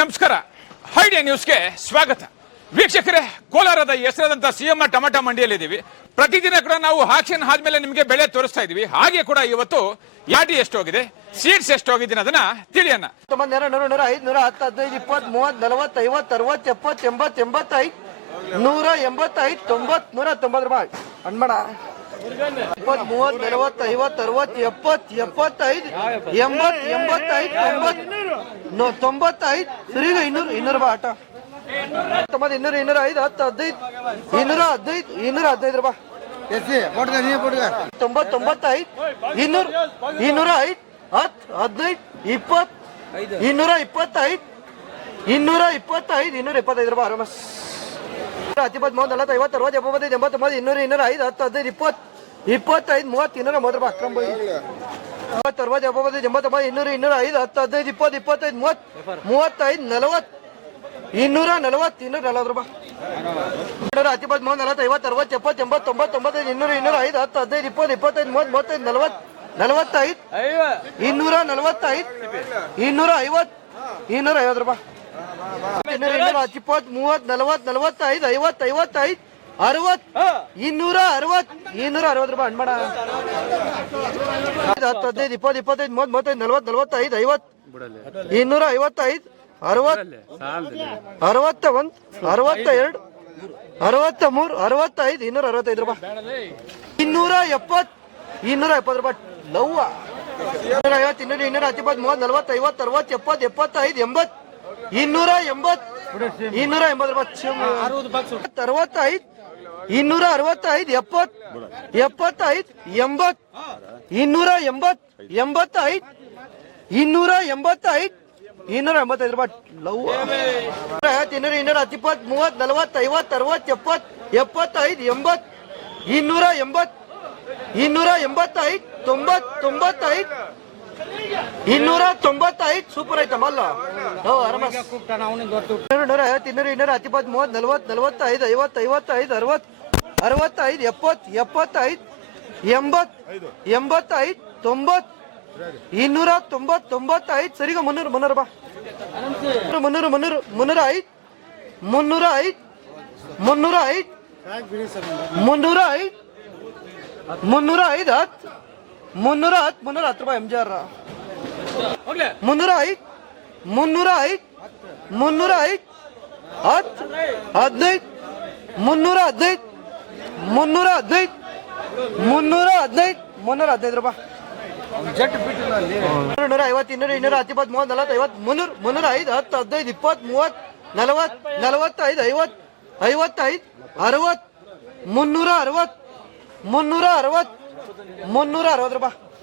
ನಮಸ್ಕಾರ. ಹೈಡಿಯಾ ನ್ಯೂಸ್ಗೆ ಸ್ವಾಗತ. ವೀಕ್ಷಕರೇ, ಕೋಲಾರದ ಹೆಸರಾದಂತ ಸಿಎಂ ಟೊಮೆಟೊ ಮಂಡಿಯಲ್ಲಿದ್ದೀವಿ. ಪ್ರತಿದಿನ ಕೂಡ ನಾವು ಆಕ್ಷನ್ ಆದ್ಮೇಲೆ ನಿಮಗೆ ಬೆಳೆ ತೋರಿಸ್ತಾ ಇದೀವಿ ಹಾಗೆ ಕೂಡ ಇವತ್ತು ಯಾಡಿ ಎಷ್ಟೋಗಿದೆ ಸೀಡ್ಸ್ ಎಷ್ಟೋಗಿದ್ದೀನಿ ಅದನ್ನ ತಿಳಿಯೋಣ. ತೊಂಬತ್ತೆರಡು ನೂರ ನೂರ ಐದು, ನೂರ ಹತ್ತು, ಹದಿನೈದು, ಇಪ್ಪತ್ತು, ಮೂವತ್ತು, ನಲವತ್ತು, ಐವತ್ತು, ಅರವತ್ತು, ಎಪ್ಪತ್ತು, ಎಂಬತ್ತು, ಎಂಬತ್ತೈದು, ನೂರ ಎಂಬತ್ತೈದು, ತೊಂಬತ್ತು, ನೂರ ತೊಂಬತ್ತು ರೂಪಾಯಿ. ಅನ್ಮಾಡ ಇಪ್ಪತ್ತು ಮೂವತ್ತು ನಲವತ್ತು ಐವತ್ತು ಅರವತ್ತು ಎಪ್ಪತ್ತು ಎಪ್ಪತ್ತೈದು ಎಂಬತ್ತು ಎಂಬತ್ತೈದು ತೊಂಬತ್ತು ನೂ- ತೊಂಬತ್ತೈದು ಸರಿಗ ಇನ್ನೂರು ಇನ್ನೂರು ಬಾ ಆಟ. ತೊಂಬತ್ತು ಇನ್ನೂರು ಇನ್ನೂರ ಐದು ಹತ್ತು ಹದಿನೈದು ಇನ್ನೂರ ಹದಿನೈದು ಇನ್ನೂರ ಹದಿನೈದು ಪೊಟ್ಗ ತೊಂಬತ್ ತೊಂಬತ್ತೈದು ಇನ್ನೂರ ಇನ್ನೂರ ಐದು ಹತ್ತು ಹದಿನೈದು ಇಪ್ಪತ್ತು ಇನ್ನೂರ ಇಪ್ಪತ್ತೈದು ಇನ್ನೂರ ಇಪ್ಪತ್ತೈದು ಇನ್ನೂರ ಇಪ್ಪತ್ತೈದು ರೂಪಾಯಿ ಆರಾಮ ಹತ್ತಿಪ್ಪತ್ತು ಮೂವತ್ತು ನಲವತ್ತು ಐವತ್ತು ಅರವತ್ತು ಎಪ್ಪತ್ತೈದು ಎಂಬತ್ತೊಂಬತ್ತು ಇನ್ನೂರ ಇನ್ನೂರ ಐದು ಹತ್ತು ಹದಿನೈದು ಇಪ್ಪತ್ತು. ಇಪ್ಪತ್ತೈದು ಮೂವತ್ತು ಇನ್ನೂರ ಮೂವತ್ತು ರೂಪಾಯಿ ಅಕ್ರಮ ಮೂವತ್ತು ಅರವತ್ತು ಎಪ್ಪತ್ತೈದು ಎಂಬತ್ತೊಂಬತ್ತು ಇನ್ನೂರ ಇನ್ನೂರ ಐದು ಹತ್ತು ಹದಿನೈದು ಇಪ್ಪತ್ತು ಇಪ್ಪತ್ತೈದು ಮೂವತ್ತು ಮೂವತ್ತೈದು ನಲವತ್ತು ಇನ್ನೂರ ನಲವತ್ತು ಇನ್ನೂರ ನಲವತ್ತು ರೂಪಾಯಿ. ಇನ್ನೂರ ಹತ್ತಿಪ್ಪತ್ತು ಮೂವತ್ತು ನಲವತ್ತು ಐವತ್ತು ಅರವತ್ತು ಎಪ್ಪತ್ತು ಎಂಬತ್ತು ತೊಂಬತ್ತು ತೊಂಬತ್ತೈದು ಇನ್ನೂರ ಇನ್ನೂರ ಐದು ಹತ್ತು ಹದಿನೈದು ಇಪ್ಪತ್ತು ಇಪ್ಪತ್ತೈದು ಮೂವತ್ತು ಮೂವತ್ತೈದು ನಲವತ್ತು ನಲವತ್ತೈದು ಇನ್ನೂರ ನಲವತ್ತೈದು ಇನ್ನೂರ ಐವತ್ತು ಇನ್ನೂರ ಐವತ್ತು ರೂಪಾಯಿ. ಇನ್ನೂರ ಇನ್ನೂರ ಹತ್ತು ಇಪ್ಪತ್ತು ಮೂವತ್ತು ನಲವತ್ತು ನಲವತ್ತೈದು ಐವತ್ತು ಐವತ್ತೈದು ಅರವತ್ತು ಇನ್ನೂರ ಅರವತ್ತು ಇನ್ನೂರ ಅರವತ್ತು ರೂಪಾಯಿ ಅಣ್ಣ ಹತ್ತು ಹದಿನೈದು ಇಪ್ಪತ್ತು ಇಪ್ಪತ್ತೈದು ಮೂವತ್ ಮೂವತ್ತೈದು ನಲವತ್ತು ನಲವತ್ತೈದು ಐವತ್ತು ಇನ್ನೂರ ಐವತ್ತೈದು ಅರವತ್ತು ಅರವತ್ತ ಒಂದು ಅರವತ್ತ ಎರಡು ಅರವತ್ತ ಮೂರು ಅರವತ್ತೈದು ಇನ್ನೂರ ಅರವತ್ತೈದು ರೂಪಾಯಿ. ಇನ್ನೂರ ಎಪ್ಪತ್ತು ಇನ್ನೂರ ಎಪ್ಪತ್ತು ರೂಪಾಯಿ. ಲವ್ವ. ಇನ್ನೂರ ಐವತ್ತು ಇನ್ನೂರ ಇನ್ನೂರ ಹತ್ತಿಪ್ಪತ್ತು ಮೂವತ್ತು ನಲವತ್ತು ಐವತ್ತು ಅರವತ್ತು ಎಪ್ಪತ್ತು ಎಪ್ಪತ್ತೈದು ಎಂಬತ್ತು ಇನ್ನೂರ ಎಂಬತ್ತು ಇನ್ನೂರ ಎಂಬತ್ತು ರೂಪಾಯಿ. ಅರವತ್ತೈದು ಇನ್ನೂರ ಅರವತ್ತೈದು ಎಪ್ಪತ್ತು ಎಪ್ಪತ್ತೈದು ಎಂಬತ್ತು ಇನ್ನೂರ ಎಂಬತ್ ಎಂಬತ್ತೈದು ಇನ್ನೂರ ಎಂಬತ್ತೈದು ಇನ್ನೂರ ಎಂಬತ್ತೈದು ರೂಪಾಯಿ. ಲವ್ ಇನ್ನೂರ ಇನ್ನೂರ ಹತ್ತಿಪ್ಪತ್ತು, ಮೂವತ್ತು, ನಲವತ್ತು, ಐವತ್ತು, ಅರವತ್ತು, ಎಪ್ಪತ್ತು, ಎಪ್ಪತ್ತೈದು, ಎಂಬತ್ತು ಇನ್ನೂರ ಎಂಬತ್ತು ಇನ್ನೂರ ಎಂಬತ್ತೈದು ತೊಂಬತ್ ತೊಂಬತ್ತೈದು ಇನ್ನೂರ ತೊಂಬತ್ತೈದು ಸೂಪರ್ ಐತಮ್ಮ ಅಲ್ಲ. ಇನ್ನೂರ ಇನ್ನೂರ ಇನ್ನೂರ ಹತ್ತಿಪ್ಪತ್ತು ಮೂವತ್ತು ನಲ್ವತ್ತು ನಲವತ್ತೈದು ಐವತ್ತು ಐವತ್ತೈದು ಅರವತ್ತು ಅರವತ್ತೈದು ಎಪ್ಪತ್ತು ಎಪ್ಪತ್ತೈದು ಎಂಬತ್ತು ಎಂಬತ್ತೈದು ತೊಂಬತ್ತು ಇನ್ನೂರ ತೊಂಬತ್ತು ತೊಂಬತ್ತೈದು. ಸರಿಗ ಮುನ್ನೂರು ಮುನ್ನೂರು ಬಾ. ಮುನ್ನೂರು ಮುನ್ನೂರು ಮುನ್ನೂರ ಐದು ಮುನ್ನೂರ ಐದು ಮುನ್ನೂರ ಐದು ಮುನ್ನೂರ ಐದು ಮುನ್ನೂರ ಐದು ಹತ್ತು ಮುನ್ನೂರ ಹತ್ತು ಮುನ್ನೂರ ಹತ್ತು ರೂಪಾಯಿ ಎಂ ಜಿ ಆರ್ ಮುನ್ನೂರ ಐದು ಮುನ್ನೂರ ಐದು ಮುನ್ನೂರ ಐದು ಹತ್ತು ಹದಿನೈದು ಮುನ್ನೂರ ಹದಿನೈದು ಮುನ್ನೂರ ಹದಿನೈದು ಮುನ್ನೂರ ಹದಿನೈದು ಮುನ್ನೂರ ಹದಿನೈದು ರೂಪಾಯಿ ಇನ್ನೂರ ನೂರ ಐವತ್ತು ಇನ್ನೂರ ಇನ್ನೂರ ಹತ್ತಿಪ್ಪತ್ತು ಮೂವತ್ತು ನಲವತ್ತು ಐವತ್ತು ಮುನ್ನೂರು ಮುನ್ನೂರ ಐದು ಹತ್ತು ಹದಿನೈದು ಇಪ್ಪತ್ತು ಮೂವತ್ತು ನಲವತ್ತು ನಲವತ್ತೈದು ಐವತ್ತು ಐವತ್ತೈದು ಅರವತ್ತು ಮುನ್ನೂರ ಅರವತ್ತು ಮುನ್ನೂರ ಅರವತ್ತು ಮುನ್ನೂರ ಅರವತ್ತು ರೂಪಾಯಿ